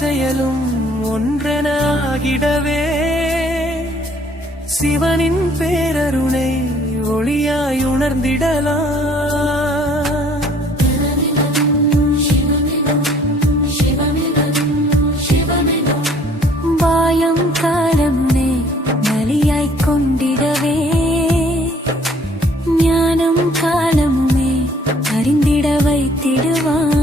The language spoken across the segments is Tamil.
செயலும் ஒன்றென ஆகிடவே சிவனின் பேரருளை ஒளியாய் உணர்ந்திடலாம். வாயம் காலமுனே மலியாய்க் கொண்டிடவே ஞானம் காலமுமே அறிந்திட வைத்திடுவான்.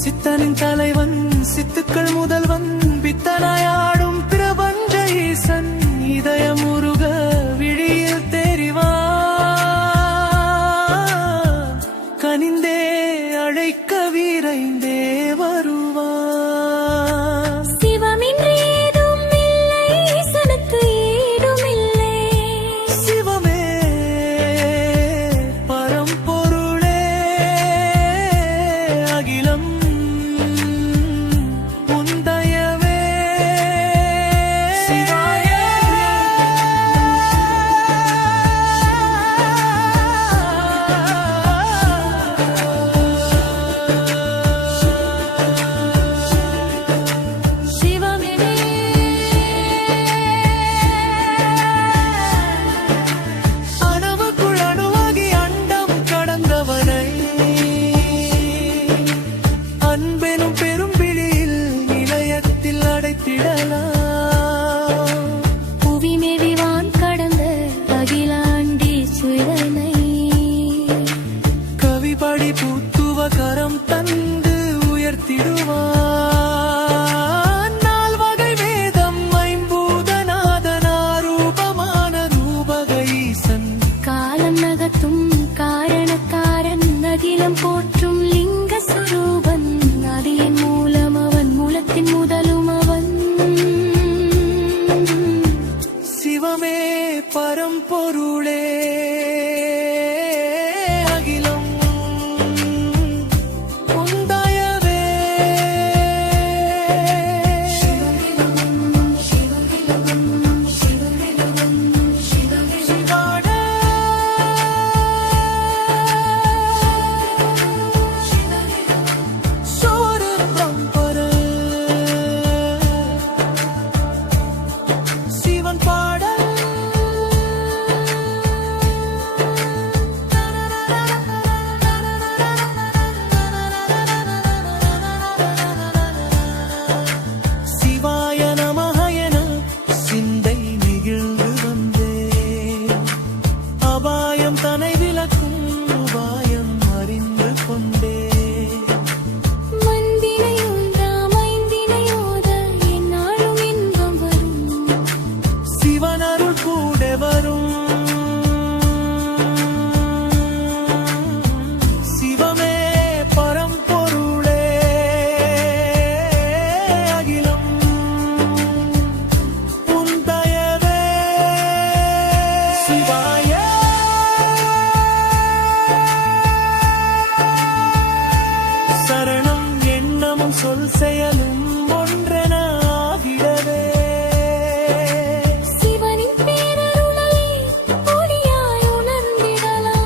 சித்தனின் தலைவன் சித்துக்கள் முதல்வன் பித்தனாயாடும் பிரபஞ்ச ஈசன் இதயம் உருக விழியில் தெரிவான். கனிந்தே அழைக்க விரைந்தே வருவான். சிவமின்றி ஏதும் இல்லை, ஈசனுக்கு ஈடும் இல்லை. சிவமே பரம்பொருளே அகிலம் உந்தயவே சிவாய. சிவமினே அணுவுக்குள் அணுவாகி அண்டம் கடந்தவனை அன்பெனும் பெரும் பிடியில் நிலையத்தில் அடைத்திடலாம். புவிமேவிவான் கடந்த அகிலாண்டீஸ்வரனை கவிபடி புத்துவ கரம் தந்து உயர்த்திடுவான். நால்வகை வேதம் ஐம்பூதநாதனாரூபமான ரூபக ஈசன் காலம் நகத்தும் காரணக்காரன் அகிலம் போற்றும் லிங்க சுரூபன். அதியின் மூலம் அவன் மூலத்தின் முதலும் அவன். சிவமே பரம்பொருளே அகிலம் உந்தயவே சிவாட. சோறு பம்பர சிவன் பாடல். சிவாய நமஹ என சிந்தை நெகிழ்ந்து வந்தே அபாயம் தனை விலக்கும் உபாயம் அறிந்து கொண்டே. மந்தினையோதா மைந்தினையோத எந்நாளும் இன்பம் வரும். சிவன் அருள் கூட வரும். சிவமே பரம்பொருளே அகிலம் உந்தயவே சிவாய. சரணம் எண்ணமும் சொல் செயலும் ஒன்றென ஆகிடவே சிவனின் பேரருளை ஒளியாய் உணர்ந்திடலாம்.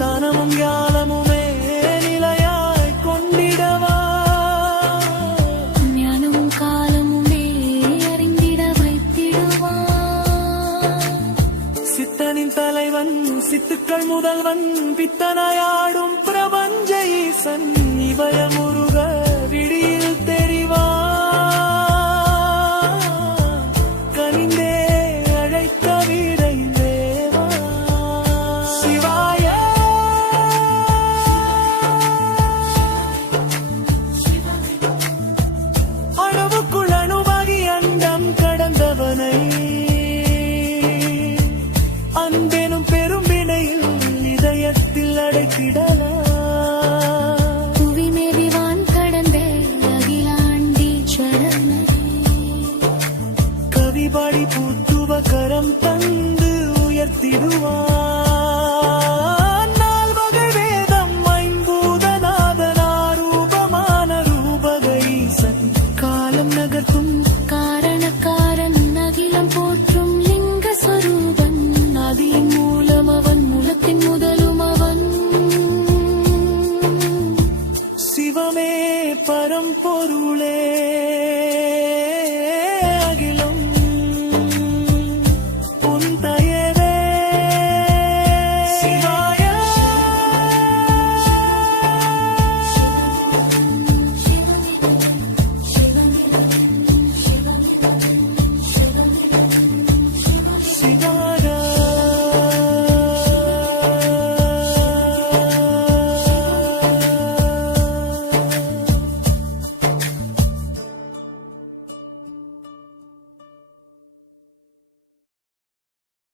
தானமும் ஞானமுமே நிலையாய் கொண்டிடவா. ஞானமும் காலமுமே அறிந்திட வைத்திடுவான். சித்தனின் தலைவன் சித்துக்கள் முதல்வன் பித்தனாயாடும் பிரபஞ்ச ஈசன் இவயமுருக